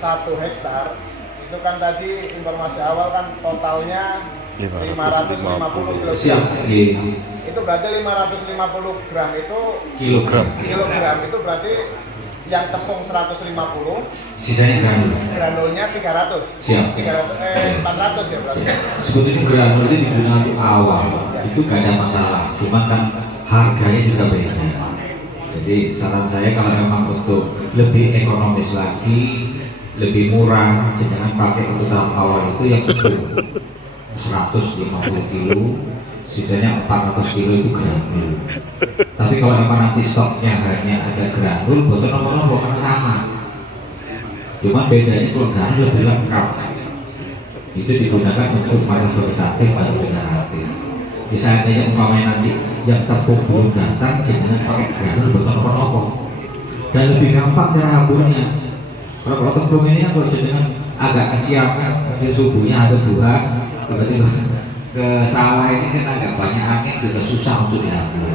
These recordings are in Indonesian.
1 hektar itu kan tadi informasi awal kan totalnya 550 kg. Siap. Iya. Itu berarti 550 gram itu Kilogram itu berarti yang tepung 150, sisanya granul. granulnya 300. Siap. 400 ya berarti. Ya. Sebetulnya granul itu digunakan untuk awal, itu gak ada masalah. Cuman kan harganya juga beda. Jadi saran saya kalau memang untuk lebih ekonomis lagi, lebih murah, jangan pakai untuk tahap awal itu yang tepung 150 kilo, sisanya 400 kilo itu granul. Tapi kalau emang nanti stoknya hanya ada granul, botol nomor karena sama. Cuman bedanya kalau granul lebih lengkap. Itu digunakan untuk masa vegetatif atau regeneratif. Misalnya umpamanya nanti yang tepung belum datang, jangan pakai granul botol nomor. Dan lebih gampang cara aburnya. Kalau tepung ini kan kalau dengan agak kesiangan, mungkin subuhnya atau duha, tiba-tiba ke sawah ini kan agak banyak angin, juga susah untuk diambil.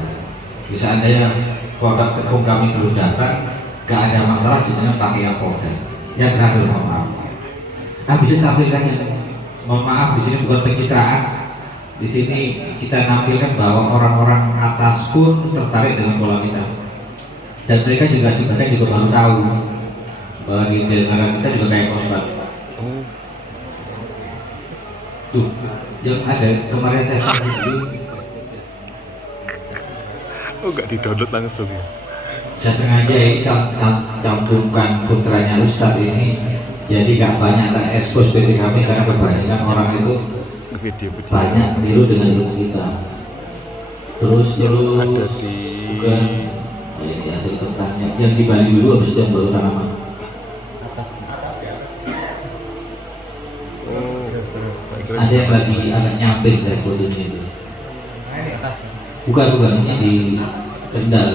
Bisa ada yang produk tepung kami belum datang, gak ada masalah, jangan pakai yang powder, yang granul, mohon maaf. Nah bisa tampilkan yang, mohon maaf, di sini bukan pencitraan. Di sini kita nampilkan bahwa orang-orang atas pun tertarik dengan pola kita, dan mereka juga sebenarnya juga baru tahu bahwa di negara kita juga kayak kosbat. Tuh, yang ada kemarin saya sendiri. Oh, nggak di-download langsung ya? Saya sengaja cantumkan putranya Ustadz ini, jadi gak banyak terekspos PT kami karena kebanyakan orang itu Video. banyak niru dengan ilmu kita. Terus Ada di bukan ini hasil pertanian yang di Bali dulu, habis itu yang baru tanaman. Ada yang lagi agak nyamping saya fotonya itu. Bukan ini di Kendal.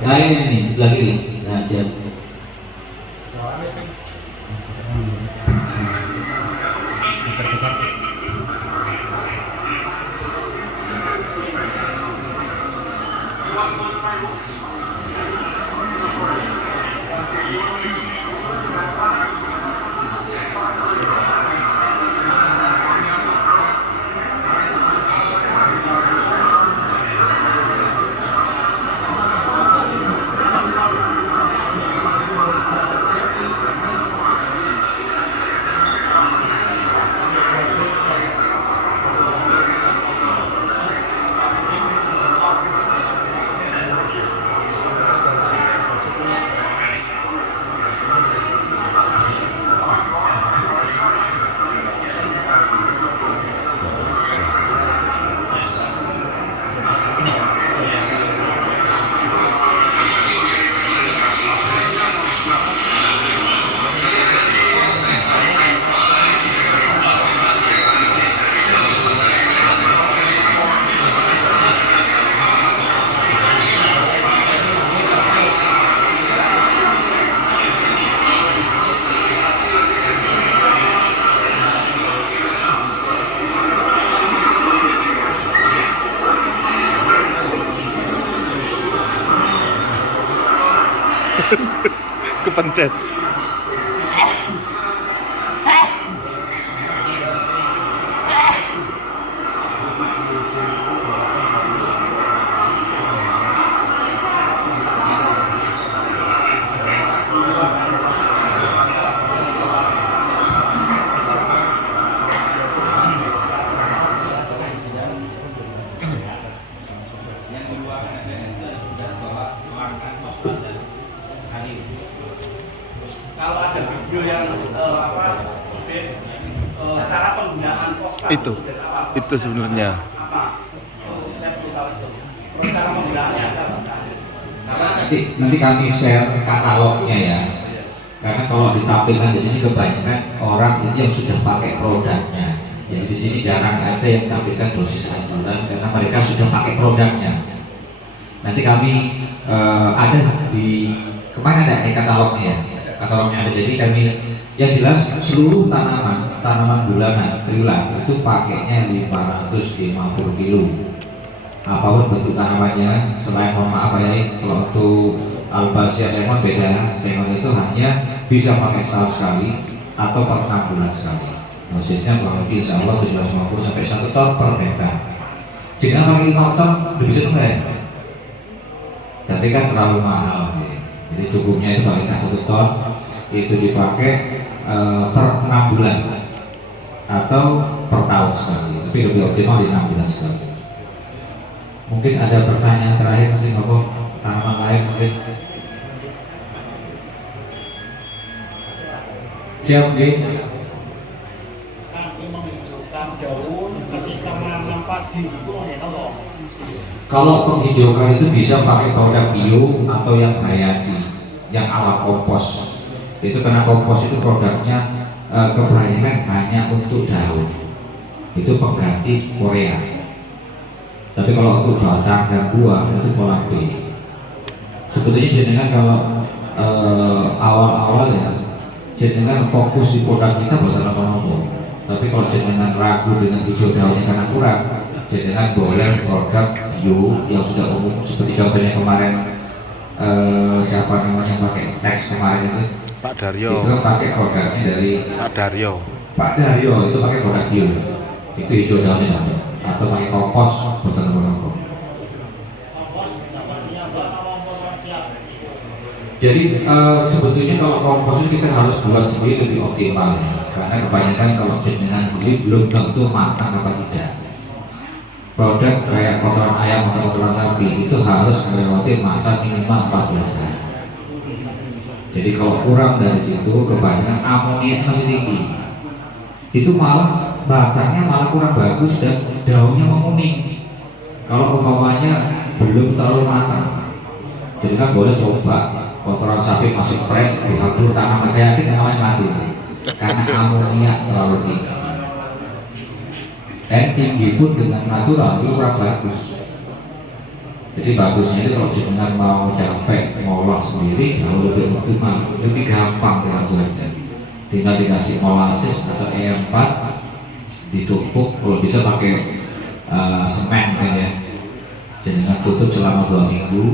Nah ini nih sebelah kiri. Nah siap. kepencet. Kalau ada video yang cara penggunaan pospat itu sebenarnya cara penggunaannya Nanti kami share katalognya ya, karena kalau ditampilkan di sini kebanyakan orang itu yang sudah pakai produknya. Jadi di sini jarang ada yang tampilkan dosis anjuran karena mereka sudah pakai produknya. Nanti kami ada di kemana ada katalognya ya, katalognya ada. Jadi kami yang jelas seluruh tanaman bulanan triulan itu pakainya 550 kilo. Apapun bentuk tanamannya, selain mohon maaf ya, kalau Balsia Sengon beda. Sengon itu hanya bisa pakai setahun sekali atau per 6 bulan sekali. Dosisnya kurang lebih insya Allah 750 sampai 1 ton per hektar. Jika pakai 5 ton lebih bisa enggak ya? Tapi kan terlalu mahal ya. Jadi cukupnya itu pakai 1 ton itu dipakai per 6 bulan atau per tahun sekali. Tapi lebih optimal di 6 bulan sekali. Mungkin ada pertanyaan terakhir nanti Bapak, tanaman lain mungkin. Siap, Gih? Kami menghijaukan daun ketika menanam padi itu apa? Kalau penghijaukan itu bisa pakai produk bio atau yang hayati, yang ala kompos. Itu karena kompos itu produknya kebanyakan hanya untuk daun. Itu pengganti Korea. Tapi kalau untuk batang dan buah itu pola B. Sebetulnya jenengan kalau awal-awal ya, jenengan fokus di produk kita buat apa-apa. Tapi kalau jenengan ragu dengan hijau daunnya karena kurang, jenengan boleh produk bio yang sudah umum seperti contohnya kemarin siapa namanya yang pakai teks kemarin itu Pak Daryo. itu kan pakai produknya dari Pak Daryo. Pak Daryo itu pakai produk bio itu hijau daunnya atau pakai kompos buatan apa-apa. Jadi sebetulnya kalau kompos itu kita harus buat sendiri lebih optimal ya, karena kebanyakan kalau jenengan beli belum tentu matang apa tidak. Produk kayak kotoran ayam atau kotoran sapi itu harus melewati masa minimal 14 hari. Jadi kalau kurang dari situ kebanyakan amonia masih tinggi. Itu malah batangnya malah kurang bagus dan daunnya menguning. Kalau umpamanya belum terlalu matang, jadi kan boleh coba kotoran sapi masih fresh dihabur tanaman, saya yakin tanaman mati karena amonia terlalu tinggi. Dan tinggi pun dengan natural itu kurang bagus. Jadi bagusnya itu kalau jenengan mau capek ngolah sendiri jauh lebih optimal, lebih gampang dengan buatnya. Tinggal dikasih molasses atau E4 ditumpuk, kalau bisa pakai semen kan ya. Jenengan tutup selama 2 minggu.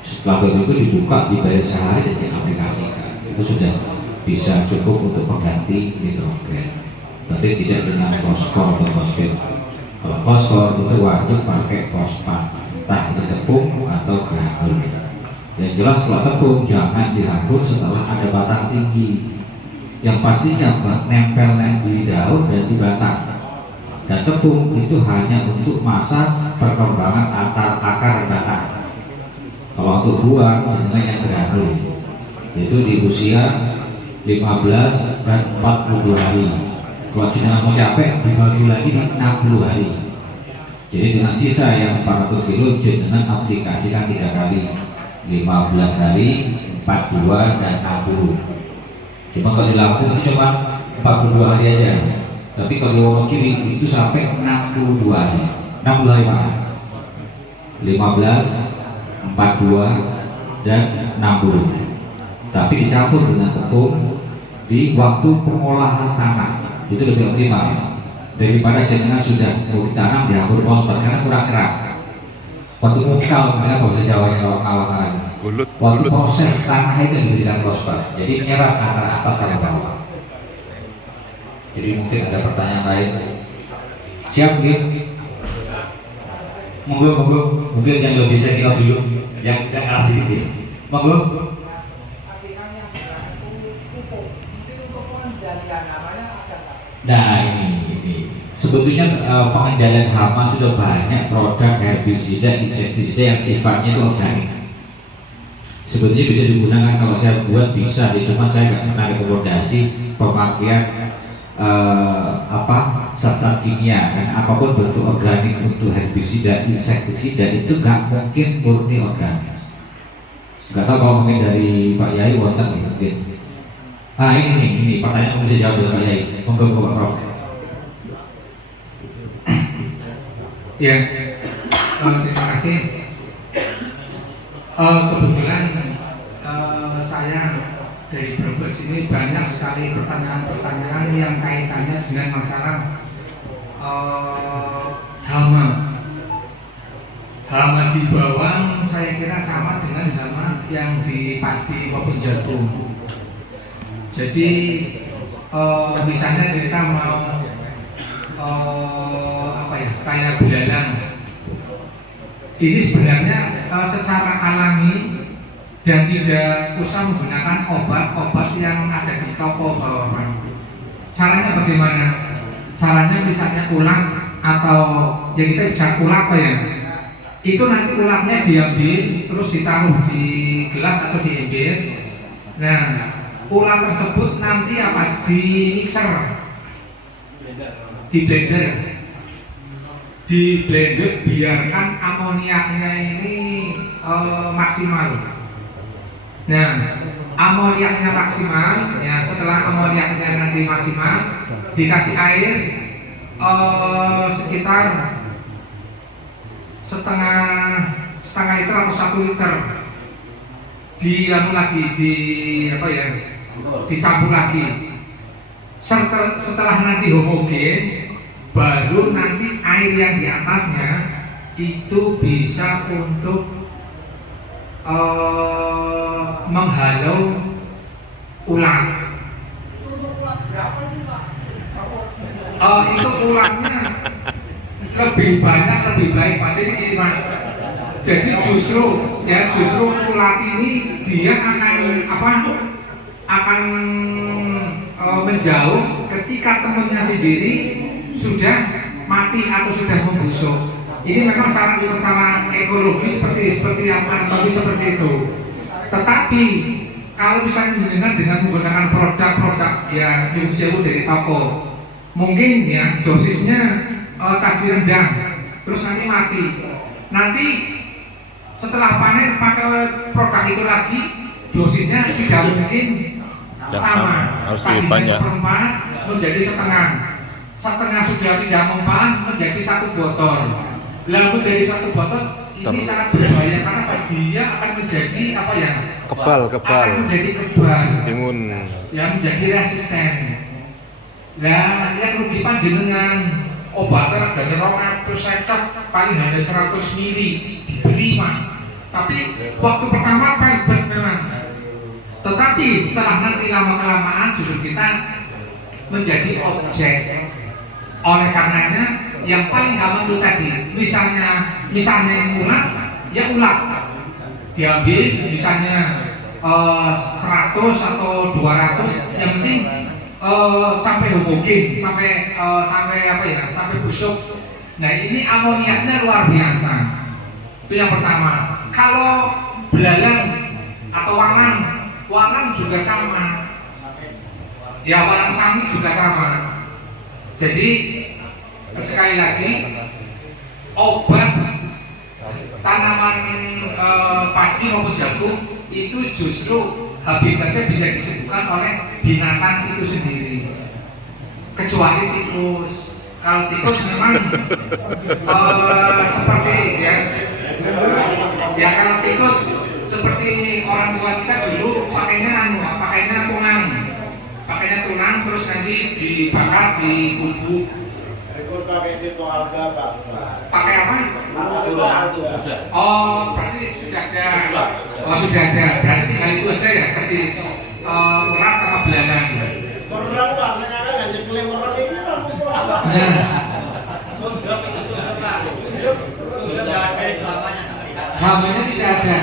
Setelah 2 minggu dibuka, dibayar sehari dan diaplikasikan. Itu sudah bisa cukup untuk mengganti nitrogen. Tapi tidak dengan fosfor atau fosfat. Kalau fosfor itu wajib pakai fosfat, entah itu tepung atau granul. Yang jelas kalau tepung jangan dihambur setelah ada batang tinggi. Yang pastinya nempel di daun dan di batang. Dan tepung itu hanya untuk masa perkembangan antar akar dan batang. Kalau untuk buah dengan yang granul itu di usia 15 dan 40 hari. Kalau jenengan mau capek dibagi lagi di 60 hari. Jadi dengan sisa yang 400 kilo jenengan aplikasikan 3 kali, 15 hari, 42 dan 60. Cuma kalau di Lampung itu cuma 42 hari aja. Tapi kalau di Wonogiri itu sampai 62 hari. 60 hari Pak. 15, 42 dan 60. Tapi dicampur dengan tepung di waktu pengolahan tanah. Itu lebih optimal daripada jenengan sudah mau ditanam dihambur fosfat karena kurang kerak. Waktu mukal mereka bahasa Jawanya kalau ngawang-ngawang. Waktu proses tanah itu yang diberikan fosfat, jadi menyerap antara atas sama bawah. Jadi mungkin ada pertanyaan lain. Siap gitu? Monggo, mungkin yang lebih senior dulu, yang udah ngalah dikit ya. Monggo. Nah ini sebetulnya pengendalian hama sudah banyak produk herbisida, insektisida yang sifatnya itu organik. Sebetulnya bisa digunakan kalau saya buat bisa sih, cuma saya nggak pernah rekomendasi pemakaian zat-zat kimia kan, apapun bentuk organik untuk herbisida, insektisida itu nggak mungkin murni organik. Nggak tahu kalau mungkin dari Pak Yai wonten mungkin. Ah ini pertanyaan bisa jawab dari Pak Yai. Monggo Pak Prof. Ya, terima kasih. Kebetulan saya dari Brebes ini banyak sekali pertanyaan-pertanyaan yang kaitannya dengan masalah hama di bawang. Saya kira sama dengan hama yang di padi maupun jagung. Jadi misalnya kita mau kayak belalang, ini sebenarnya secara alami dan tidak usah menggunakan obat-obat yang ada di toko Bapak. Caranya bagaimana? Caranya misalnya ulang atau yang kita bisa ulak apa ya? Itu nanti ulaknya diambil terus ditaruh di gelas atau di ember. Nah, ulat tersebut nanti apa? Di mixer, di blender, biarkan amoniaknya ini maksimal. Nah, amoniaknya maksimal, ya setelah amoniaknya nanti maksimal, dikasih air sekitar setengah liter atau 1 liter, dicampur lagi. Setelah nanti homogen, baru nanti air yang di atasnya itu bisa untuk menghalau ulang. Itu ulangnya lebih banyak lebih baik Pak. Jadi gini Pak. Jadi justru ulat ini dia akan menjauh ketika temannya sendiri sudah mati atau sudah membusuk. Ini memang secara ekologis seperti anatomi seperti itu. Tetapi kalau misalnya dengan menggunakan produk-produk yang diuji dari toko, mungkin ya dosisnya tadi rendah, terus nanti mati. Nanti setelah panen pakai produk itu lagi, dosisnya tidak mungkin sama. Harus lebih banyak. Seperempat menjadi setengah sudah tidak mempan menjadi 1 botol. Lalu menjadi 1 botol ini sangat berbahaya karena dia akan menjadi kebal akan menjadi kebal, imun, yang menjadi resisten. Nah, yang rugi panjenengan obatnya regane 250 paling hanya 100 mili dibeli Pak. Tapi waktu pertama pahit memang. Tetapi setelah nanti lama-kelamaan justru kita menjadi objek. Oleh karenanya yang paling gampang itu tadi, misalnya yang ulat, ya ulat diambil misalnya 100 atau 200, yang penting sampai homogen, sampai busuk. Nah ini amoniaknya luar biasa. Itu yang pertama. Kalau belalang atau walang juga sama. Ya walang sami juga sama. Jadi sekali lagi obat tanaman padi maupun jagung itu justru habitatnya bisa disembuhkan oleh binatang itu sendiri, kecuali tikus. Kalau tikus memang seperti ya kalau tikus seperti orang tua kita dulu pakainya tulang terus nanti dibakar di kubu. Pakai apa? Oh, berarti sudah ada. Sudah ada. Berarti tinggal itu aja ya, berarti urat sama belalang. Orang Pak, saya kan hanya klaim orang ini. Gambarnya tidak ada.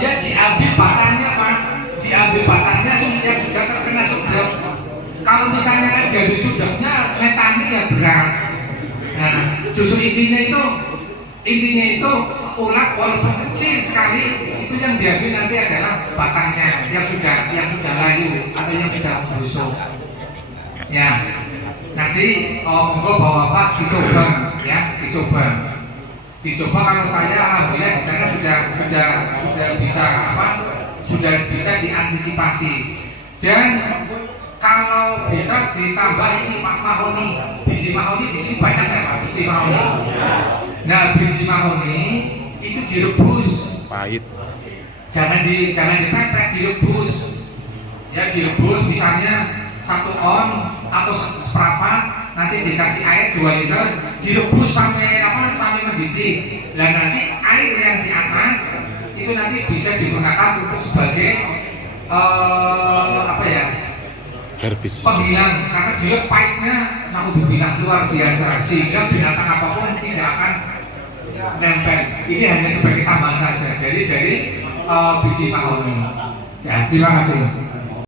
Dia diambil batangnya Pak. Diambil batangnya yang sudah terkena sedap. Kalau misalnya kan diambil sudahnya, metannya ya berat. Nah, justru intinya itu ulat walaupun kecil sekali itu yang diambil nanti adalah batangnya yang sudah layu atau yang sudah busuk. Ya, nanti monggo bapak dicoba ya, dicoba kalau saya alhamdulillah di sana sudah bisa diantisipasi. Dan kalau bisa ditambah ini Pak mahoni, biji mahoni di sini banyak ya Pak, biji mahoni. Nah, biji mahoni itu direbus. pahit. Jangan dipepet, direbus. Ya direbus misalnya 1 on atau seperempat, nanti dikasih air 2 liter, direbus sampai mendidih. Dan nanti air yang di atas itu nanti bisa digunakan untuk sebagai apa ya, Herbis. penghilang, karena dia pahitnya naudzubillah luar biasa, sehingga binatang apapun tidak akan nempel. Ini hanya sebagai tambahan saja dari biji mahoni. Ya, terima kasih.